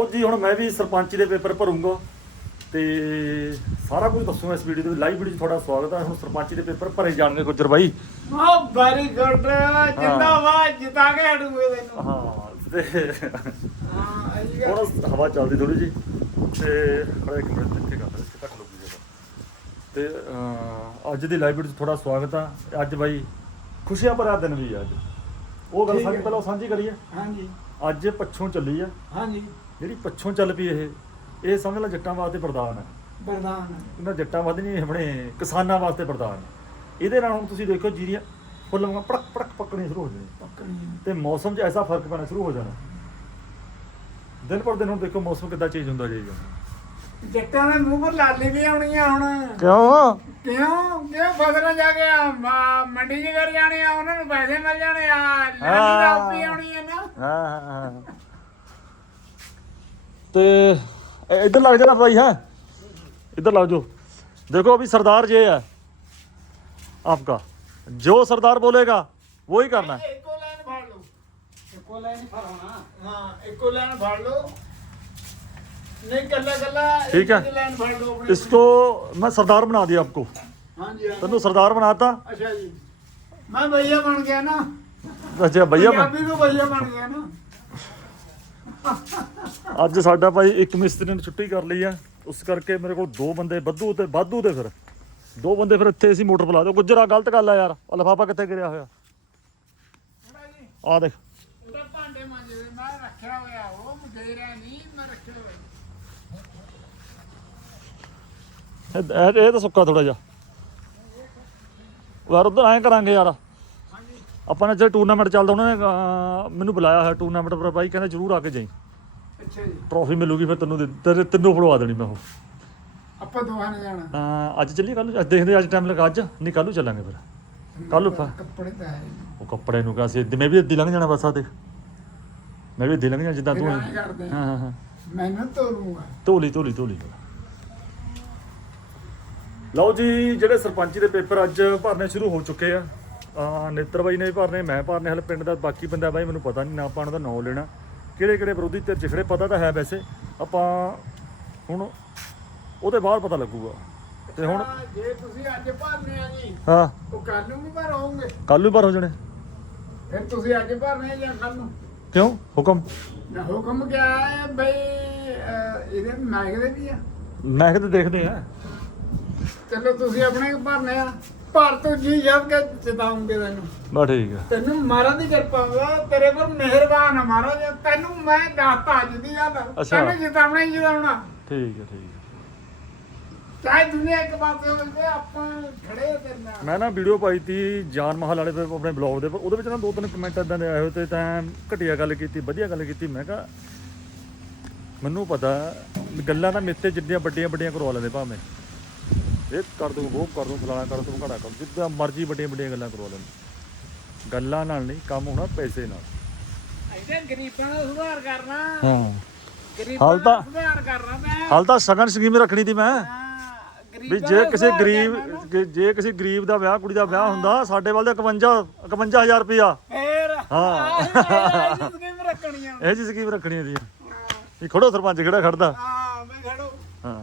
ਉਹ ਜੀ ਹੁਣ ਮੈਂ ਵੀ ਸਰਪੰਚੀ ਦੇ ਪੇਪਰ ਭਰੂੰਗਾ ਤੇ ਸਾਰਾ ਕੁਝ ਦੱਸੂਗਾ ਇਸ ਵੀਡੀਓ ਦੇ ਲਾਈਵ ਵੀਡੀਓ 'ਚ ਤੁਹਾਡਾ ਸਵਾਗਤ ਹੈ ਹੁਣ ਸਰਪੰਚੀ ਦੇ ਪੇਪਰ ਭਰੇ ਜਾਣਗੇ ਗੁੱਜਰ ਬਾਈ। ਉਹ ਵੈਰੀ ਗੁੱਡ ਜਿੰਦਾਬਾਦ ਜਿਤਾ ਕੇ ਹਟੂਗੇ ਤੈਨੂੰ। ਹਾਂ ਤੇ ਹੁਣ ਹਵਾ ਚੱਲਦੀ ਥੋੜੀ ਜੀ ਤੇ ਖੜਾ ਇੱਕ ਮਿੰਟ ਇੱਥੇ ਕਰ ਇਸ ਘੱਟ ਲੱਗੂਗੀ ਜਰਾ ਤੇ ਅੱਜ ਦੀ ਲਾਈਵ ਵੀਡੀਓ 'ਚ ਤੁਹਾਡਾ ਸਵਾਗਤ ਆ। ਅੱਜ ਬਾਈ ਖੁਸ਼ੀਆਂ ਭਰਿਆ ਦਿਨ ਵੀ ਆ ਅੱਜ। ਉਹ ਗੱਲ ਸਾਡੀ। ਪਹਿਲਾਂ ਸਾਂਝੀ ਕਰੀਏ। ਹਾਂਜੀ। ਅੱਜ ਪੱਛੋਂ ਚੱਲੀ ਆ। ਹਾਂਜੀ। ਜਿਹੜੀ ਪੱਛੋਂ ਚੱਲ ਪਈ ਇਹ ਇਹ ਸਮਝ ਲੈ ਜੱਟਾਂ ਵਾਸਤੇ ਵਰਦਾਨ ਹੈ। ਬਰਦਾਨ ਇਹਨਾਂ ਜੱਟਾਂ ਵਾਸਤੇ ਨਹੀਂ ਆਪਣੇ ਕਿਸਾਨਾਂ ਵਾਸਤੇ ਵਰਦਾਨ ਹੈ। ਇਹਦੇ ਨਾਲ ਹੁਣ ਤੁਸੀਂ ਦੇਖੋ ਜੀਰੀਆਂ ਫੁੱਲਾਂ ਪੜਕ ਪੜਕ ਪੱਕਣੀ ਸ਼ੁਰੂ ਹੋ ਜਾਣੀ ਪੱਕਣੀ ਤੇ ਮੌਸਮ 'ਚ ਐਸਾ ਫ਼ਰਕ ਪੈਣਾ ਸ਼ੁਰੂ ਹੋ ਜਾਣਾ। ਦਿਨ ਪਰ ਦਿਨ ਹੁਣ ਦੇਖੋ ਮੌਸਮ ਕਿੱਦਾਂ ਚੇਂਜ ਹੁੰਦਾ ਜਾਏਗਾ ਜੱਟਾਂ ਦੇ ਮੂੰਹ ਪਰ ਲਾਲੀ ਵੀ ਆਉਣੀਆਂ ਹੁਣ। ਕਿਉਂ? ਕਿਉਂ? ਕਿਉਂ ਫਸਲਾਂ ਜਾ ਕੇ ਆ, ਮ- ਮੰਡੀ 'ਚ ਕਰ ਜਾਣੇ ਆ ਉਹਨਾਂ ਨੂੰ ਪੈਸੇ ਮਿਲ ਜਾਣੇ ਆ। ਲਾਲੀ ਦਾ ਹਾਂ। ਆਪੀ ਆਉਣੀ ਆ ਨਾ। ਹਾਂ ਹਾਂ। ਤੇ ਇਹ ਇੱਧਰ ਲੱਗ ਜਾਣਾ ਭਾਈ ਹੈ इधर लाओ जो देखो अभी सरदार ये है आपका जो सरदार बोलेगा वो ही करना है ਇੱਕੋ ਲਾਈਨ ਫੜ ਲਓ ਇੱਕੋ ਲਾਈਨ ਫੜਾਉਣਾ ਹਾਂ ਇੱਕੋ ਲਾਈਨ ਫੜ ਲਓ ਨਹੀਂ ਕੱਲਾ ਕੱਲਾ ਠੀਕ ਹੈ। ਲਾਈਨ ਫੜ ਲਓ ਆਪਣੀ इसको मैं सरदार बना दिया आपको ਹਾਂਜੀ ਹਾਂਜੀ। तेनू सरदार बनाता ਅੱਛਾ ਜੀ ਮੈਂ ਭਈਆ ਬਣ ਗਿਆ ਨਾ अच्छा भैया मैं ਪੰਜਾਬੀ ਤੋਂ ਭਈਆ ਬਣ ਗਿਆ ਨਾ ਅੱਜ ਸਾਡਾ ਭਾਈ ਇੱਕ ਮਿਸਤਰੀ ਨੇ ਛੁੱਟੀ ਕਰ ਲਈ ਆ। ਉਸ ਕਰਕੇ ਮੇਰੇ ਕੋਲ ਦੋ ਬੰਦੇ ਬੱਧੂ ਤੇ ਵਾਧੂ ਤੇ ਫਿਰ। ਦੋ ਬੰਦੇ ਫਿਰ ਇੱਥੇ ਅਸੀਂ ਮੋਟਰ ਪਲਾ ਦਿਓ। ਗੁੱਜਰਾ ਗਲਤ ਗੱਲ ਆ ਯਾਰ। ਉਹ ਲਫਾਫਾ ਕਿੱਥੇ ਗਿਰਿਆ ਹੋਇਆ? ਆ ਦੇਖ। ਉਹਦਾ ਭਾਂਡੇ ਮਾਂਜੇ ਦੇ ਮੈਂ ਰੱਖਿਆ ਹੋਇਆ। ਉਹ ਮਗੇਰਾ ਨਹੀਂ ਮੈਂ ਰੱਖਿਆ ਹੋਇਆ। ਇਹ ਇਹ- ਤਾਂ ਸੁੱਕਾ ਥੋੜਾ ਜਿਹਾ। ਯਾਰ ਉਧਰ ਐਂ ਕਰਾਂਗੇ ਯਾਰ। ਆਪਾਂ ਨੇ ਜਿਹੜੇ ਟੂਰਨਾਮੈਂਟ ਚੱਲਦਾ ਉਹਨਾਂ ਨੇ ਅਹ, ਮੈਨੂੰ ਬੁਲਾਇਆ ਹੋਇਆ ਟੂਰਨਾਮੈਂਟ ਪਰ ਭਾਈ ਕਹਿੰਦੇ ਜਰੂਰ ਆ ਕੇ ਜਾਈ। ਅੱਛਾ ਜੀ। ਟਰੋਫੀ ਮਿਲੂਗੀ ਫਿਰ ਤੈਨੂੰ ਦੇ- ਤੇਰੇ ਤੈਨੂੰ ਫੜਵਾ ਦੇਣੀ ਮੈਂ ਉਹ। ਆਪਾਂ ਦੋਹਾਂ ਨੇ ਜਾਣਾ। ਅੱਜ ਚੱਲੀ ਕੱਲ ਨੂੰ ਅੱਜ ਦੇਖਦੇ ਅੱਜ ਟਾਈਮ ਲੱਗਾ ਅੱਜ। ਨਹੀਂ ਕੱਲ ਨੂੰ ਚੱਲਾਂਗੇ ਫਿਰ। ਕੱਲ੍ਹ ਨੂੰ ਫਾ- ਕੱਪੜੇ ਤਾਂ ਹੈ ਉਹ ਕੱਪੜੇ ਨੂੰ ਕਹਾ ਸੀ ਮੈਂ ਵੀ ਅੱਧੀ ਲੰਘ ਜਾਣਾ ਬਸ ਆ ਦੇਖ। ਮੈਂ ਵੀ ਅੱਧੀ ਲੰਘ ਜਾਣਾ ਜਿੱਦਾਂ ਤੂੰ ਐਂ ਕਰਦੇ। ਹਾਂ। ਹਾਂ ਹਾਂ ਮੈਨੂੰ ਧੋ ਲੂੰਗਾ ਧੋਲੀ ਧੋਲੀ ਧੋਲੀ। ਲਓ ਜੀ ਜਿਹੜੇ ਸਰਪੰਚੀ ਦੇ ਪੇਪਰ ਅੱਜ ਭਰਨੇ ਸ਼ੁਰੂ ਹੋ ਚੁੱਕੇ ਆ। ਆ ਨੇਤਰ ਬਾਈ ਨੇ ਵੀ ਭਰਨੇ ਮੈਂ ਭਰਨੇ ਹਲੇ ਪਿੰਡ ਦਾ ਬਾਕੀ ਬੰਦਾ ਬਾਈ ਮੈਨੂੰ ਪਤਾ ਨਹੀਂ ਨਾ ਪਾਣ ਦਾ ਨਾਂ ਲੈਣਾ। ਕਿਹੜੇ ਕਿਹੜੇ ਵਿਰੋਧੀ ਤੇ ਜਿਹੜੇ ਪਤਾ ਤਾਂ ਹੈ ਵੈਸੇ। ਆਪਾਂ ਹੁਣ ਉਹਦੇ ਬਾਅਦ ਪਤਾ ਲੱਗੂਗਾ। ਤੇ ਹੁਣ ਜੇ ਤੁਸੀਂ ਅੱਜ ਭਰਨੇ ਆ ਜੀ ਹਾਂ। ਉਹ ਕੱਲ ਨੂੰ ਵੀ ਭਰੋਗੇ ਕੱਲ ਨੂੰ ਭਰ ਹੋ ਜਾਣੇ। ਫਿਰ ਤੁਸੀਂ ਅੱਜ ਭਰਨੇ ਜਾਂ ਕੱਲ ਨੂੰ? ਕਿਉਂ? ਹੁਕਮ? ਨਾ ਹੁਕਮ ਕਿਆ ਹੈ ਬਈ ਇਹਦੇ ਮੈਗਦੇ ਵੀ ਆ। ਮੈਂ ਦੇਖਦੇ ਆ। ਚਲੋ ਤੁਸੀਂ ਆਪਣੇ ਭਰਨੇ ਆ। ਭਰ ਤੋਂ ਜੀ ਜਦ ਕੇ ਚਿਤਾਉਂਗੇ ਤੈਨੂੰ। ਬਾ ਠੀਕ ਆ। ਤੈਨੂੰ ਮਹਾਰਾਜ ਦੀ ਕਿਰਪਾ ਵਾ ਤੇਰੇ ਪਰ ਮਿਹਰਬਾਨ ਆ ਮਹਾਰਾਜ ਤੈਨੂੰ ਮੈਂ ਦੱਸਤਾ ਅੱਜ ਦੀ ਗੱਲ ਅੱਛਾ। ਤੈਨੂੰ ਜਿਤਾਉਣਾ ਹੀ ਜਿਤਾਉਣਾ। ਠੀਕ ਆ ਠੀਕ ਆ। ਚਾਹੇ ਦੁਨੀਆ ਇੱਕ ਪਾਸੇ ਹੋਵੇ ਤੇ ਆਪਾਂ ਖੜੇ ਆ ਤੇਰੇ ਨਾਲ। ਮੈਂ ਨਾ ਵੀਡੀਓ ਪਾਈ ਤੀ ਜਾਨ ਮਹਲ ਵਾਲੇ ਤੇ ਆਪਣੇ ਬਲੌਗ ਦੇ ਉੱਪਰ, ਉਹਦੇ ਵਿੱਚ ਨਾ ਦੋ ਤਿੰਨ ਕਮੈਂਟ ਇਦਾਂ ਦੇ ਆਏ ਹੋਏ ਤੇ ਤਾਂ ਘਟੀਆ ਗੱਲ ਕੀਤੀ ਵਧੀਆ ਗੱਲ ਕੀਤੀ। ਮੈਂ ਕਿਹਾ ਮੈਨੂੰ ਪਤਾ ਵੀ ਗੱਲਾਂ ਤਾਂ ਮੇਤੇ ਜਿੱਦੀਆਂ ਵੱਡੀਆਂ ਵੱਡੀਆਂ ਕਰਵਾ ਲੈਂਦੇ ਭਾਵੇਂ। ਇਹ ਕਰ ਦੂੰ ਉਹ ਕਰ ਦੂੰ ਫਲਾਣਾ ਕਰ ਦੂੰ ਘੜਾ ਕਰ ਜਿੱਦਾਂ ਮਰਜ਼ੀ ਵੱਡੀਆਂ ਵੱਡੀਆਂ ਗੱਲਾਂ ਕਰਵਾ ਲੈਂਦੇ ਗੱਲਾਂ ਨਾਲ ਨਹੀਂ ਕੰਮ ਹੋਣਾ ਪੈਸੇ ਨਾਲ। ਇਹਦੇ ਗਰੀਬਾਂ ਦਾ ਸੁਧਾਰ ਕਰਨਾ। ਹਾਂ। ਗਰੀਬਾਂ ਹਾਲ ਦਾ ਤਾਂ- ਸੁਧਾਰ ਕਰਨਾ ਮੈਂ। ਹਾਲ ਤਾਂ ਸਗਨ ਸਕੀਮ ਰੱਖਣੀ ਤੀ ਮੈਂ। ਵੀ ਜੇ ਦਾ ਕਿਸੇ ਗਰੀਬ। ਜੇ- ਕਿਸੇ ਗਰੀਬ ਦਾ ਵਿਆਹ ਕੁੜੀ ਦਾ ਵਿਆਹ ਹੁੰਦਾ ਸਾਡੇ ਵੱਲ ਤਾਂ 51 51000 ਰੁਪਇਆ। ਫੇਰ ਹਾਂ। ਇਹ ਸਕੀਮ ਰੱਖਣੀਆਂ ਇਹ ਜੀ ਸਕੀਮ ਰੱਖਣੀ ਜੀ। ਇਹ ਖੜੋ ਸਰਪੰਚ ਕਿਹੜਾ ਖੜਦਾ ਹਾਂ ਮੈਂ ਖੜੋ ਹਾਂ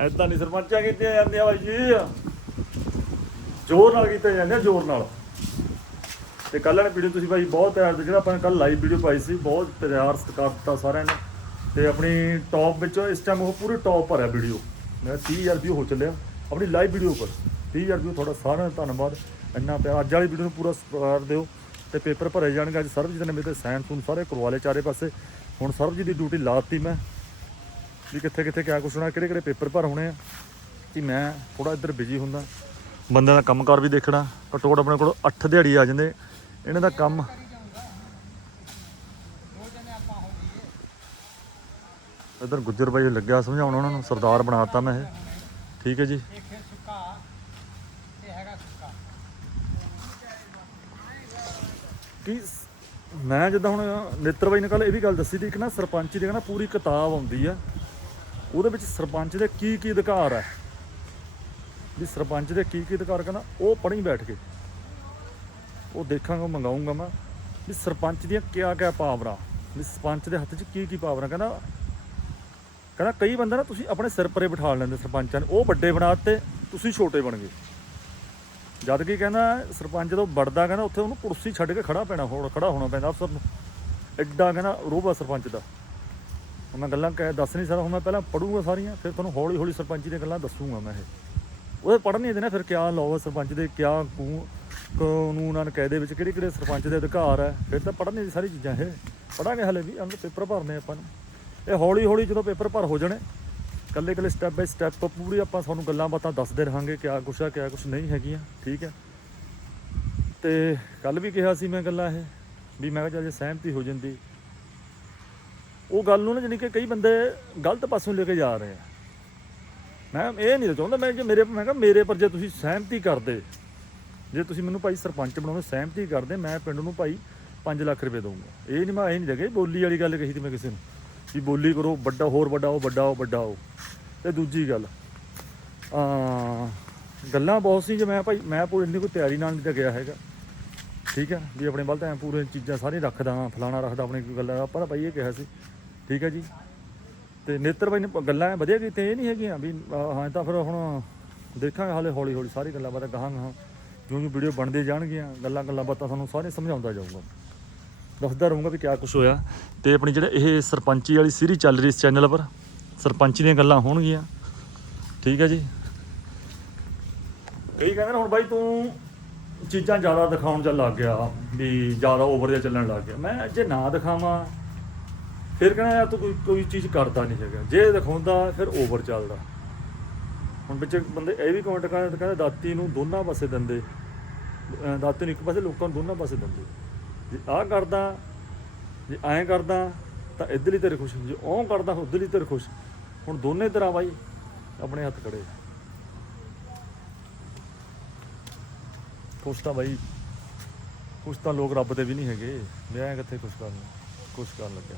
ਐਦਾਂ ਨਹੀਂ ਸਰਪੰਚਾਂ ਕੀਤੀਆਂ ਜਾਂਦੀਆਂ ਬਾਈ ਜੀ। ਜ਼ੋਰ ਨਾਲ ਕੀਤੀਆਂ ਜਾਂਦੀਆਂ, ਜ਼ੋਰ ਨਾਲ। ਤੇ ਕੱਲ੍ਹ ਵਾਲੀ ਵੀਡੀਓ ਤੁਸੀਂ ਭਾਈ ਬਹੁਤ ਪਿਆਰ ਦਿੱਤਾ ਜਿਹੜਾ ਆਪਾਂ ਨੇ ਕੱਲ ਲਾਈਵ ਵੀਡੀਓ ਪਾਈ ਸੀ, ਬਹੁਤ ਪਿਆਰ ਸਤਿਕਾਰ ਦਿੱਤਾ ਸਾਰਿਆਂ ਨੇ। ਤੇ ਆਪਣੀ ਟੌਪ ਵਿੱਚ ਇਸ ਟਾਈਮ ਉਹ ਪੂਰੀ ਟੌਪ ਪਰ ਹੈ ਵੀਡੀਓ ਮੇਰਾ 30000 ਵਿਊ ਹੋ ਚੱਲਿਆ ਆਪਣੀ ਲਾਈਵ ਵੀਡੀਓ ਉੱਪਰ। 30000 ਵਿਊ ਤੁਹਾਡਾ ਸਾਰਿਆਂ ਦਾ ਧੰਨਵਾਦ। ਇੰਨਾ ਪਿਆਰ। ਅੱਜ ਵਾਲੀ ਵੀਡੀਓ ਨੂੰ ਪੂਰਾ ਸਤਿਕਾਰ ਦਿਓ। ਤੇ ਪੇਪਰ ਭਰੇ ਜਾਣਗੇ। ਅੱਜ ਸਰਬਜੀਤ ਨੇ ਮੇਰੇ ਤੇ ਸਾਈਨ ਸੂਨ ਸਾਰੇ ਕਰਵਾ ਲਏ ਚਾਰੇ ਪਾਸੇ। ਹੁਣ ਸਰਬਜੀਤ ਦੀ ਡਿਊਟੀ ਲਾਤੀ ਮੈਂ। ਵੀ ਕਿੱਥੇ ਕਿੱਥੇ ਕਿਆ ਕੁਛ ਹੋਣਾ ਕਿਹੜੇ ਕਿਹੜੇ ਪੇਪਰ ਭਰ ਹੋਣੇ ਆ। ਕਿ ਮੈਂ ਥੋੜਾ ਇੱਧਰ ਬਿਜ਼ੀ ਹੁੰਦਾ। ਬੰਦਿਆਂ ਦਾ ਕੰਮਕਾਰ ਵੀ ਦੇਖਣਾ ਘੱਟੋ ਘੱਟ ਆਪਣੇ ਕੋਲ 8 ਦਿਹਾੜੀ ਆ ਜਾਂਦੇ। ਇਹਨਾਂ ਦਾ ਕੰਮ ਇੱਧਰ ਗੁੱਜਰ ਬਾਈ ਲੱਗਿਆ ਸਮਝਾਉਣ ਉਹਨਾਂ ਨੂੰ, ਸਰਦਾਰ ਬਣਾਤਾ ਮੈਂ ਇਹ। ਠੀਕ ਹੈ ਜੀ। ਇੱਕ ਕਿ ਮੈਂ ਜਿੱਦਾਂ ਹੁਣ ਨੇਤਰ ਬਾਈ ਨੇ ਕੱਲ ਇਹ ਵੀ ਗੱਲ ਦੱਸੀ ਸੀ, ਇੱਕ ਨਾ ਸਰਪੰਚ ਦੀ ਨਾ ਪੂਰੀ ਕਿਤਾਬ ਆਉਂਦੀ ਆ। ਉਹਦੇ ਵਿੱਚ ਸਰਪੰਚ ਦੇ ਕੀ ਕੀ ਅਧਿਕਾਰ ਹੈ? ਵੀ ਸਰਪੰਚ ਦੇ ਕੀ ਕੀ ਅਧਿਕਾਰ ਕਹਿੰਦਾ, ਉਹ ਪੜ੍ਹੀ ਬੈਠ ਕੇ। ਉਹ ਦੇਖਾਂਗਾ ਮੰਗਾਉਂਗਾ ਮੈਂ, ਵੀ ਸਰਪੰਚ ਦੀਆਂ ਕਿਆ ਕਿਆ ਪਾਵਰਾਂ, ਵੀ ਸਰਪੰਚ ਦੇ ਹੱਥ 'ਚ ਕੀ ਕੀ ਪਾਵਰਾਂ, ਕਹਿੰਦਾ ਕਹਿੰਦਾ ਕਈ ਬੰਦੇ ਨਾ ਤੁਸੀਂ ਆਪਣੇ ਸਿਰ ਪਰੇ ਬਿਠਾ ਲੈਂਦੇ ਸਰਪੰਚਾਂ ਨੂੰ, ਉਹ ਵੱਡੇ ਬਣਾ ਦਿੱਤੇ, ਤੁਸੀਂ ਛੋਟੇ ਬਣ ਗਏ। ਜਦ ਕਿ ਕਹਿੰਦਾ, ਸਰਪੰਚ ਜਦੋਂ ਵੜਦਾ, ਕਹਿੰਦਾ ਉੱਥੇ ਉਹਨੂੰ ਕੁਰਸੀ ਛੱਡ ਕੇ ਖੜਾ ਪੈਣਾ, ਹੋਰ ਖੜਾ ਹੋਣਾ ਪੈਂਦਾ ਅਫਸਰ ਨੂੰ। ਐਡਾ ਕਹਿੰਦਾ ਰੋਬਾ ਸਰਪੰਚ ਦਾ। ਹੁਣ ਮੈਂ ਗੱਲਾਂ ਕਹਿ ਦੱਸ ਨਹੀਂ ਸਕਦਾ, ਹੁਣ ਮੈਂ ਪਹਿਲਾਂ ਪੜੂੰਗਾ ਸਾਰੀਆਂ, ਫਿਰ ਤੁਹਾਨੂੰ ਹੌਲੀ ਹੌਲੀ ਸਰਪੰਚੀ ਦੀਆਂ ਗੱਲਾਂ ਦੱਸੂਗਾ ਮੈਂ ਇਹ। ਉਹਦੇ ਪੜ੍ਹਨ ਨਹੀਂ ਦੇਣਾ ਫਿਰ ਕਿਆ ਲਾਅ ਸਰਪੰਚ ਦੇ, ਕਿਆ ਕੂ- ਨੂੰ ਹਨ ਕਾਇਦੇ ਵਿੱਚ ਕਿਹੜੇ ਕਿਹੜੇ ਸਰਪੰਚ ਦੇ ਅਧਿਕਾਰ ਹੈ ਫਿਰ ਤਾਂ ਪੜ੍ਹਨ ਦੀ ਸਾਰੀ ਚੀਜ਼ਾਂ ਇਹ। ਪੜਾਂਗੇ ਹਲੇ ਵੀ ਅੰਦਰ ਪੇਪਰ ਭਰਨੇ ਆਪਾਂ ਨੂੰ। ਇਹ ਹੌਲੀ ਹੌਲੀ ਜਦੋਂ ਪੇਪਰ ਭਰ ਹੋ ਜਾਣੇ ਕੱਲੇ ਕੱਲੇ ਸਟੈਪ ਬਾਈ ਸਟੈਪ ਪੂਰੀ ਆਪਾਂ ਤੁਹਾਨੂੰ ਗੱਲਾਂ ਬਾਤਾਂ ਦੱਸਦੇ ਰਹਾਂਗੇ, ਕਿਆ ਕੁਛ ਆ, ਕਿਆ ਕੁਛ ਨਹੀਂ ਹੈਗੀਆਂ, ਠੀਕ ਹੈ? ਤੇ ਕੱਲ ਵੀ ਕਿਹਾ ਸੀ ਮੈਂ ਗੱਲਾਂ ਇਹ, ਵੀ ਮੈਂ ਕਿਹਾ ਚੱਲ ਜੇ ਸਹਿਮਤੀ ਹੋ ਜਾਂਦੀ ਉਹ ਗੱਲ ਨੂੰ ਨਾ ਜਾਣੀ ਕਿ ਕਈ ਬੰਦੇ ਗਲਤ ਪਾਸੋਂ ਲੈ ਕੇ ਜਾ ਰਹੇ ਆ। ਮੈਂ ਇਹ ਨਹੀਂ ਚਾਹੁੰਦਾ, ਮੈਂ ਜੇ ਮੇਰੇ ਮੈਂ ਕਿਹਾ ਮੇਰੇ ਪਰ ਜੇ ਤੁਸੀਂ ਸਹਿਮਤੀ ਕਰਦੇ, ਜੇ ਤੁਸੀਂ ਮੈਨੂੰ ਭਾਈ ਸਰਪੰਚ ਬਣਾਉਣੇ ਸਹਿਮਤੀ ਕਰਦੇ, ਮੈਂ ਪਿੰਡ ਨੂੰ ਭਾਈ 5 ਲੱਖ ਰੁਪਏ ਦਊਂਗਾ। ਇਹ ਨਹੀਂ ਮੈਂ ਇਹ ਨਹੀਂ ਲੱਗੇ ਬੋਲੀ ਵਾਲੀ ਗੱਲ ਕਹੀ ਤੀ ਮੈਂ ਕਿਸੇ ਨੂੰ, ਵੀ ਬੋਲੀ ਕਰੋ, ਵੱਡਾ ਹੋਰ ਵੱਡਾ ਉਹ ਵੱਡਾ ਉਹ ਵੱਡਾ ਉਹ। ਤੇ ਦੂਜੀ ਗੱਲ ਆ ਗੱਲਾਂ ਬਹੁਤ ਸੀ ਜੇ ਮੈਂ ਭਾਈ ਮੈਂ ਪੂਰੀ ਇੰਨੀ ਕੋਈ ਤਿਆਰੀ ਨਾਲ ਨਹੀਂ ਤਾਂ ਗਿਆ ਹੈਗਾ। ਠੀਕ ਹੈ, ਵੀ ਆਪਣੇ ਵੱਲ ਤਾਂ ਐਂ ਪੂਰੇ ਚੀਜ਼ਾਂ ਸਾਰੀਆਂ ਰੱਖਦਾ ਹਾਂ ਫਲਾਣਾ ਰੱਖਦਾ ਆਪਣੀ ਕੋਈ ਗੱਲਾਂ ਆਪਾਂ ਤਾਂ ਭਾਈ ਇਹ ਕਿਹਾ ਸੀ ਠੀਕ ਹੈ ਜੀ। ਤੇ ਨੇਤਰ ਬਾਈ ਨੇ ਗੱਲਾਂ ਵਧੀਆ ਕੀਤੀਆਂ, ਇਹ ਨਹੀਂ ਹੈਗੀਆਂ ਵੀ ਹਾਂ ਤਾਂ ਫਿਰ ਹੁਣ ਦੇਖਾਂਗੇ ਹਾਲੇ ਹੌਲੀ ਹੌਲੀ ਸਾਰੀ ਗੱਲਾਂ ਬਾਤਾਂ ਗਾਹਾਂ ਜਿਉਂ ਜਿਉਂ ਵੀਡੀਓ ਬਣਦੇ ਜਾਣਗੀਆਂ, ਗੱਲਾਂ ਗੱਲਾਂ ਬਾਤਾਂ ਤੁਹਾਨੂੰ ਸਾਰੇ ਸਮਝਾਉਂਦਾ ਜਾਊਗਾ। ਦੱਸਦਾ ਰਹੂੰਗਾ ਵੀ ਕਿਆ ਕੁਝ ਹੋਇਆ। ਤੇ ਆਪਣੀ ਜਿਹੜਾ ਇਹ ਸਰਪੰਚੀ ਵਾਲੀ ਸੀਰੀਜ਼ ਚੱਲ ਰਹੀ ਇਸ ਚੈਨਲ ਪਰ, ਸਰਪੰਚੀ ਦੀਆਂ ਗੱਲਾਂ ਹੋਣਗੀਆਂ। ਠੀਕ ਹੈ ਜੀ। ਕਈ ਕਹਿੰਦੇ ਨੇ ਹੁਣ ਬਾਈ ਤੂੰ ਚੀਜ਼ਾਂ ਜ਼ਿਆਦਾ ਦਿਖਾਉਣ ਚੱਲ ਲੱਗ ਗਿਆ, ਵੀ ਜ਼ਿਆਦਾ ਓਵਰ ਜਿਹਾ ਚੱਲਣ ਲੱਗ ਗਿਆ। ਮੈਂ ਜੇ ਨਾ ਦਿਖਾਵਾਂ ਫਿਰ ਕਹਿੰਦਾ ਯਾਰ ਤੂੰ ਕੋਈ ਕੋਈ ਚੀਜ਼ ਕਰਦਾ ਨਹੀਂ ਹੈਗਾ। ਜੇ ਦਿਖਾਉਂਦਾ, ਫਿਰ ਓਵਰ ਚੱਲਦਾ। ਹੁਣ ਵਿੱਚ ਬੰਦੇ ਇਹ ਵੀ ਕਮੈਂਟ ਕਰਦੇ, ਕਹਿੰਦੇ ਦਾਤੀ ਨੂੰ ਦੋਨਾਂ ਪਾਸੇ ਦਿੰਦੇ। ਦਾਤੀ ਨੂੰ ਇੱਕ ਪਾਸੇ, ਲੋਕਾਂ ਨੂੰ ਦੋਨਾਂ ਪਾਸੇ ਦਿੰਦੇ। ਜੇ ਆਹ ਕਰਦਾ, ਜੇ ਐਂ ਕਰਦਾ, ਤਾਂ ਇੱਧਰਲੀ ਤੇਰੇ ਖੁਸ਼ ਜੇ ਉਹ ਕਰਦਾ ਉੱਧਰਲੀ ਤੇਰੇ ਖੁਸ਼। ਹੁਣ ਦੋਨੇ ਤਰ੍ਹਾਂ ਬਾਈ ਆਪਣੇ ਹੱਥ ਖੜੇ ਖੁਸ਼ ਤਾਂ ਬਾਈ, ਖੁਸ਼ ਤਾਂ ਲੋਕ ਰੱਬ ਦੇ ਵੀ ਨਹੀਂ ਹੈਗੇ। ਮੈਂ ਕਿੱਥੇ ਖੁਸ਼ ਕਰਨ? ਖੁਸ਼ ਕਰਨ ਲੱਗਿਆ।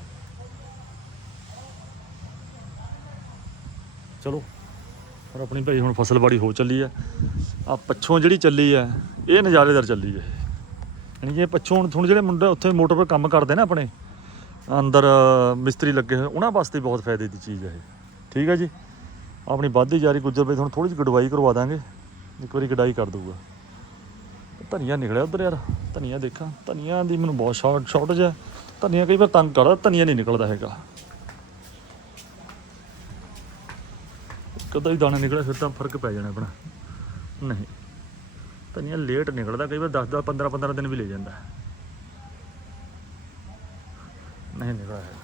ਚਲੋ, ਪਰ ਆਪਣੀ ਭਾਈ ਹੁਣ ਫਸਲਬਾੜੀ ਹੋ ਚੱਲੀ ਆ। ਆ ਪੱਛੋਂ ਜਿਹੜੀ ਚੱਲੀ ਆ, ਇਹ ਨਜ਼ਾਰੇਦਾਰ ਚੱਲੀ ਹੈ ਯਾਨੀ ਕਿ ਪੱਛੋਂ ਹੁਣ ਹੁਣ ਜਿਹੜੇ ਮੁੰਡੇ ਉੱਥੇ ਮੋਟਰ 'ਤੇ ਕੰਮ ਕਰਦੇ ਨਾ ਆਪਣੇ, ਅੰਦਰ ਮਿਸਤਰੀ ਲੱਗੇ ਹੋਏ, ਉਹਨਾਂ ਵਾਸਤੇ ਬਹੁਤ ਫਾਇਦੇ ਦੀ ਚੀਜ਼ ਹੈ ਇਹ। ਠੀਕ ਹੈ ਜੀ? ਆਪਣੀ ਵੱਧਦੀ ਜਾਰੀ ਗੁੱਜਰ ਭਾਈ ਤੁਹਾਨੂੰ ਥੋੜੀ ਜਿਹੀ ਗਡਵਾਈ ਕਰਵਾ ਦਾਂਗੇ। ਇੱਕ ਵਾਰੀ ਗਡਾਈ ਕਰ ਦੂਗਾ ਧਨੀਆ ਨਿਕਲਿਆ ਉਧਰ ਯਾਰ। ਧਨੀਆ ਦੇਖਾਂ, ਧਨੀਆ ਦੀ ਮੈਨੂੰ ਬਹੁਤ ਸ਼ਾਰਟ ਸ਼ਾਰਟੇਜ ਹੈ ਧਨੀਆ ਕਈ ਵਾਰ ਤੰਗ ਕਰਦਾ, ਧਨੀਆ ਨਹੀਂ ਨਿਕਲਦਾ ਹੈਗਾ। ਕਦੋਂ ਹੀ ਦਾਣਾ ਨਿਕਲਿਆ, ਫਿਰ ਤਾਂ ਫ਼ਰਕ ਪੈ ਜਾਣਾ ਆਪਣਾ। ਨਹੀਂ। ਧਨੀਆ ਲੇਟ ਨਿਕਲਦਾ, ਕਈ ਵਾਰ 10 10 15 15 ਦਿਨ ਵੀ ਲੈ ਜਾਂਦਾ। ਨਹੀਂ ਨਿਕਲਿਆ ਹੈਗਾ।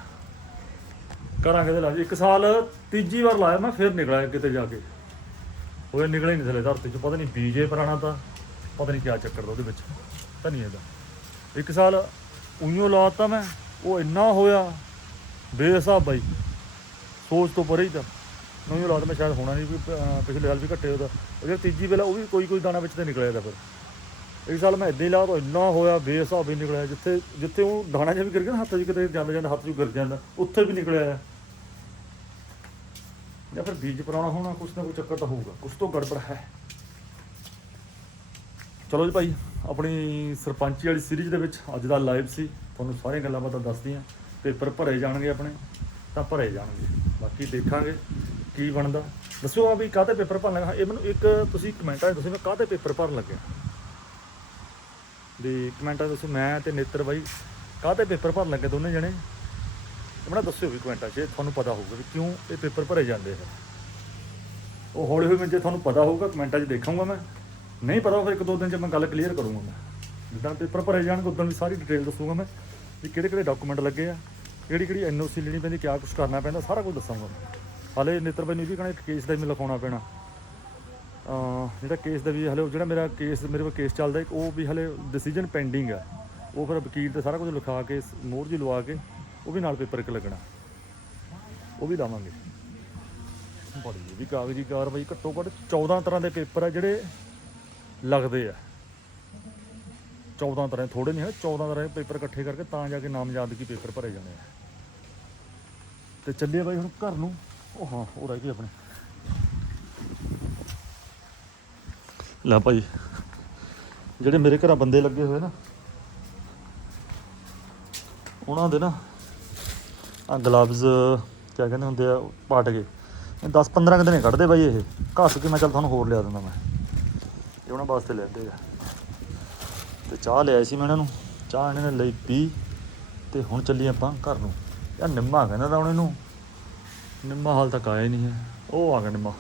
ਕਰਾਂਗੇ ਤੇ ਲਾ ਇੱਕ ਸਾਲ ਤੀਜੀ ਵਾਰ ਲਾਇਆ ਮੈਂ, ਫਿਰ ਨਿਕਲਿਆ ਕਿਤੇ ਜਾ ਕੇ। ਹੋਏ ਨਿਕਲਿਆ ਨਹੀਂ ਥਲੇ ਧਰਤੀ ਚ। ਪਤਾ ਨਹੀਂ ਬੀਜੇ ਪੁਰਾਣਾ ਤਾਂ, ਪਤਾ ਨਹੀਂ ਕਿਆ ਚੱਕਰ ਦਾ ਉਹਦੇ ਵਿੱਚ। ਧਨੀਏ ਦਾ ਇੱਕ ਸਾਲ ਉਈਓ ਲਾਤਾ ਮੈਂ, ਉਹ ਇੰਨਾ ਹੋਇਆ। ਬੇਹਿਸਾਬ ਬਾਈ। ਸੋਚ ਤੋਂ ਪਰੇ ਹੀ ਤਾਂ। ਨਹੀਂ ਲਾਤ ਮੈਂ ਸ਼ਾਇਦ ਹੋਣਾ ਨਹੀਂ ਵੀ ਅਹ, ਪਿਛਲੇ ਸਾਲ ਵੀ ਘੱਟੇ ਉਹਦਾ ਉਹ ਜਿਹੜਾ ਤੀਜੀ ਵੇਲਾ ਉਹ ਵੀ ਕੋਈ ਕੋਈ ਦਾਣਾ ਵਿੱਚ ਤੇ ਨਿਕਲਿਆ ਇਹਦਾ ਫਿਰ। ਇਸ ਸਾਲ ਮੈਂ ਇਦਾਂ ਹੀ ਲਾ ਤਾਂ ਇੰਨਾ ਹੋਇਆ ਬੇਹਿਸਾਬ ਹੀ ਨਿਕਲਿਆ। ਜਿੱਥੇ ਜਿੱਥੇ ਉਹ ਦਾਣਾ ਜਿਹਾ ਵੀ ਗਿਰ ਗਿਆ ਨਾ ਹੱਥ 'ਚ ਕਿਤੇ ਜਾਂਦਾ ਜਾਂਦਾ ਹੱਥ 'ਚ ਗਿਰ ਜਾਂਦਾ ਉੱਥੇ ਵੀ ਨਿਕਲਿਆ ਆ। ਜਾਂ ਫਿਰ ਬੀਜ ਪੁਰਾਣਾ ਹੋਣਾ ਕੁਛ ਨਾ ਕੋਈ ਚੱਕਰ ਤਾਂ ਹੋਊਗਾ। ਕੁਛ ਤੋਂ ਗੜਬੜ ਹੈ। ਚਲੋ ਜੀ ਭਾਈ ਆਪਣੀ ਸਰਪੰਚੀ ਵਾਲੀ ਸੀਰੀਜ਼ ਦੇ ਵਿੱਚ ਅੱਜ ਦਾ ਲਾਈਵ ਸੀ। ਤੁਹਾਨੂੰ ਸਾਰੀਆਂ ਗੱਲਾਂ ਬਾਤਾਂ ਦੱਸਦੀਆਂ। ਪੇਪਰ ਭਰੇ ਜਾਣਗੇ ਆਪਣੇ ਤਾਂ ਭਰੇ ਜਾਣਗੇ। ਬਾਕੀ ਦੇਖਾਂਗੇ। ਕੀ ਬਣਦਾ? ਦੱਸਿਓ ਆ ਵੀ ਕਾਹਤੇ ਪੇਪਰ ਭਰਨ ਲੱਗਾ? ਇਹ ਮੈਨੂੰ ਇੱਕ ਤੁਸੀਂ ਕਮੈਂਟਾਂ 'ਚ ਦੱਸਿਓ ਮੈਂ ਕਾਹਤੇ ਪੇਪਰ ਭਰਨ ਲੱਗਿਆ ਵੀ ਕਮੈਂਟਾਂ 'ਚ ਦੱਸੋ, ਮੈਂ ਤੇ ਨੇਤਰ ਬਾਈ ਕਾਹਤੇ ਪੇਪਰ ਭਰਨ ਲੱਗੇ ਦੋਨੇ ਜਣੇ? ਆਪਣਾ ਦੱਸਿਓ ਵੀ ਕਮੈਂਟਾਂ 'ਚ ਤੁਹਾਨੂੰ ਪਤਾ ਹੋਊਗਾ ਵੀ ਕਿਉਂ ਇਹ ਪੇਪਰ ਭਰੇ ਜਾਂਦੇ ਆ। ਉਹ ਹੌਲੀ ਹੌਲੀ ਮੈਂ ਜੇ ਤੁਹਾਨੂੰ ਪਤਾ ਹੋਊਗਾ ਕਮੈਂਟਾਂ 'ਚ ਦੇਖਾਂਗਾ ਮੈਂ। ਨਹੀਂ ਪਤਾ ਫਿਰ ਇੱਕ ਦੋ ਦਿਨ 'ਚ ਮੈਂ ਗੱਲ ਕਲੀਅਰ ਕਰੂੰਗਾ ਮੈਂ। ਜਿੱਦਾਂ ਪੇਪਰ ਭਰੇ ਜਾਣਗੇ, ਉਦੋਂ ਵੀ ਸਾਰੀ ਡਿਟੇਲ ਦੱਸੂਗਾ ਮੈਂ ਵੀ ਕਿਹੜੇ ਕਿਹੜੇ ਡਾਕੂਮੈਂਟ ਲੱਗੇ ਆ ਕਿਹੜੀ ਕਿਹੜੀ ਐਨਓਸੀ ਲੈਣੀ ਪੈਂਦੀ, ਕਿਆ ਕੁਝ ਕਰਨਾ ਪੈਂਦਾ, ਸਾਰਾ ਕੁਝ ਦੱਸਾਂਗਾ ਮੈਂ। ਹਾਲੇ ਨੇਤਰ ਬਾਈ ਨੂੰ ਵੀ ਕਹਣਾ, ਇੱਕ ਕੇਸ ਦਾ ਵੀ ਲਿਖਾਉਣਾ ਪੈਣਾ। ਜਿਹੜਾ ਕੇਸ ਦਾ ਵੀ ਹਲੇ ਉਹ ਜਿਹੜਾ ਮੇਰਾ ਕੇਸ ਮੇਰੇ ਕੋਲ ਕੇਸ ਚੱਲਦਾ ਉਹ ਵੀ ਹਲੇ ਡਿਸੀਜਨ ਪੈਂਡਿੰਗ ਆ। ਉਹ ਫਿਰ ਵਕੀਲ ਤੇ ਸਾਰਾ ਕੁਝ ਲਿਖਾ ਕੇ ਮੋਹਰ ਜੀ ਲਵਾ ਕੇ, ਉਹ ਵੀ ਨਾਲ ਪੇਪਰ ਇੱਕ ਲੱਗਣਾ। ਉਹ ਵੀ ਲਾਵਾਂਗੇ। ਬੜੀ ਇਹ ਵੀ ਕਾਗਜ਼ੀ ਕਾਰਵਾਈ, ਘੱਟੋ ਘੱਟ 14 ਤਰ੍ਹਾਂ ਦੇ ਪੇਪਰ ਆ ਜਿਹੜੇ ਲੱਗਦੇ ਆ। 14 ਤਰ੍ਹਾਂ ਥੋੜੇ ਨਹੀਂ ਹੈ 14 ਤਰ੍ਹਾਂ ਦੇ ਪੇਪਰ ਇਕੱਠੇ ਕਰਕੇ ਤਾਂ ਜਾ ਕੇ ਨਾਮਜ਼ਦਗੀ ਪੇਪਰ ਭਰੇ ਜਾਣੇ ਆ। ਤੇ ਚੱਲੀਏ ਬਾਈ ਹੁਣ ਘਰ ਨੂੰ। ਉਹ ਹਾਂ, ਉਹ ਰਹਿ ਗਏ ਆਪਣੇ। ਲੈ ਭਾਈ, ਜਿਹੜੇ ਮੇਰੇ ਘਰਾਂ ਬੰਦੇ ਲੱਗੇ ਹੋਏ ਨਾ, ਉਹਨਾਂ ਦੇ ਨਾ ਆ ਗਲਵਜ਼ ਕਿਆ ਕਹਿੰਦੇ ਹੁੰਦੇ ਆ, ਪਾਟ ਗਏ। 10 15 ਦਿਨੇ ਕੱਢਦੇ ਬਾਈ ਇਹ। ਘਸ ਕੇ ਮੈਂ ਚੱਲ ਤੁਹਾਨੂੰ ਹੋਰ ਲਿਆ ਦਿੰਦਾ ਮੈਂ। ਇਹ ਉਹਨਾਂ ਵਾਸਤੇ ਲੈਂਦੇ ਆ। ਤੇ ਚਾਹ ਲਿਆਈ ਸੀ ਮੈਂ ਇਹਨਾਂ ਨੂੰ। ਚਾਹ ਇਹਨਾਂ ਨੇ ਲਈ ਪੀ, ਤੇ ਹੁਣ ਚੱਲੀ ਆਪਾਂ ਘਰ ਨੂੰ। ਯਾਰ ਨਿੰਮਾ ਕਹਿੰਦਾ ਤਾਂ ਉਹਨੇ ਨੂੰ ਨਿੰਮਾ ਹਾਲ ਤੱਕ ਆਇਆ ਹੀ ਨਹੀਂ ਹੈ। ਉਹ ਆ ਗਿਆ ਨਿੰਮਾ।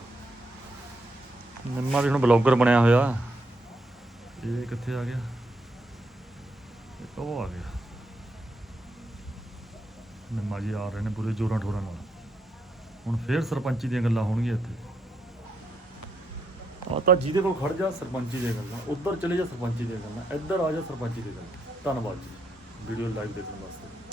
ਨਿੰਮਾ ਵੀ ਹੁਣ ਬਲੌਗਰ ਬਣਿਆ ਹੋਇਆ। ਇਹ ਕਿੱਥੇ ਆ ਗਿਆ? ਉਹ ਆ ਗਿਆ। ਨਿੰਮਾ ਜੀ ਆ ਰਹੇ ਨੇ ਪੂਰੇ ਜੋਰਾਂ ਠੋਰਾਂ ਨਾਲ। ਹੁਣ ਫੇਰ ਸਰਪੰਚੀ ਦੀਆਂ ਗੱਲਾਂ ਹੋਣਗੀਆਂ ਇੱਥੇ। ਆ ਤਾਂ ਜਿਹਦੇ ਕੋਲ ਖੜ ਜਾ ਸਰਪੰਚੀ ਦੀਆਂ ਗੱਲਾਂ, ਉੱਧਰ ਚਲੇ ਜਾ ਸਰਪੰਚੀ ਦੀਆਂ ਗੱਲਾਂ, ਇੱਧਰ ਆ ਜਾ ਸਰਪੰਚੀ ਦੀਆਂ ਗੱਲਾਂ। ਧੰਨਵਾਦ ਜੀ। ਵੀਡੀਓ ਲਾਈਵ ਦੇਖਣ ਵਾਸਤੇ।